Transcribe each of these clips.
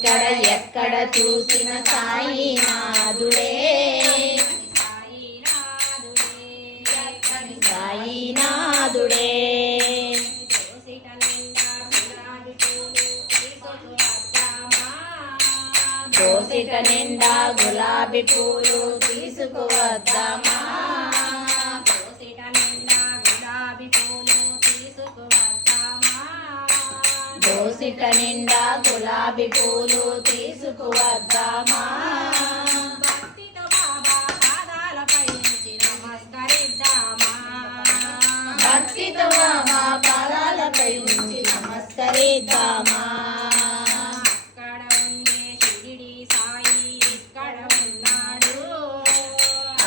ఎక్కడ ఎక్కడ చూసిన సాయినాథుడే సాయినాథుడే దోసిట నిండా గులాబీ పూలు తీసుకువద్దామా దోసిట నిండా గులాబీ పూలు తీసుకువద్దామా భక్తితో బాబా పాదాలపై ఉంచి నమస్కరిద్దామా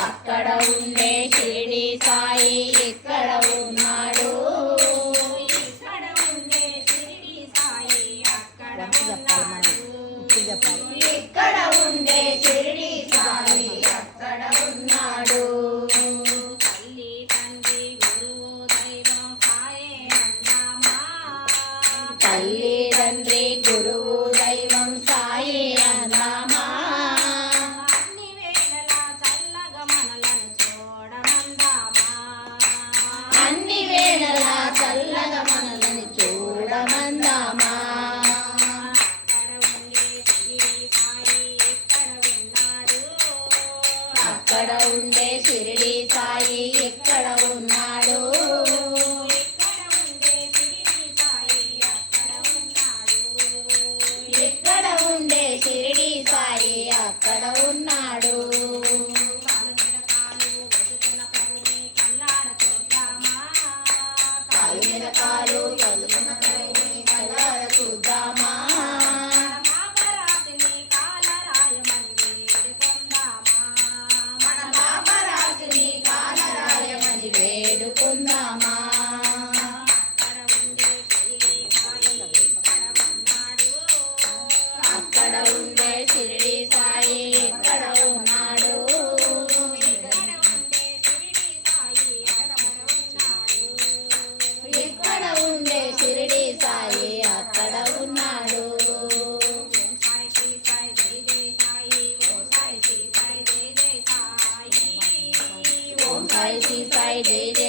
అక్కడ ఉండే షిరిడి సాయి ఇక్కడ ఉన్నాడు ఇక్కడ ఉండే షిరిడి సాయి అక్కడ ఉన్నాడు తల్లి తండ్రి గురువు దైవం సాయే అందామా తల్లి తండ్రి గురువు దైవం సాయి అందామా అన్ని వేళలా చల్లగా మనలను చూడమందామా అన్ని వేళలా చల్లగా మనలను చూడమందామా అక్కడ ఉండే షిరిడి సాయి ఎక్కడ ఉన్నాడు ఎక్కడ ఉండే షిరిడి సాయి అక్కడ ఉన్నాడు కాలు మీద కాలు చదువుతున్న ప్రభుని కళ్ళార చూద్దామా వేడుకుందామా అక్కడ ఉండే షిరిడి సాయి ఎక్కడ ఉన్నాడు ఎక్కడ ఉండే షిరిడి సాయి అక్కడ ఉన్నాడు ఓం సాయి శ్రీ సాయి జై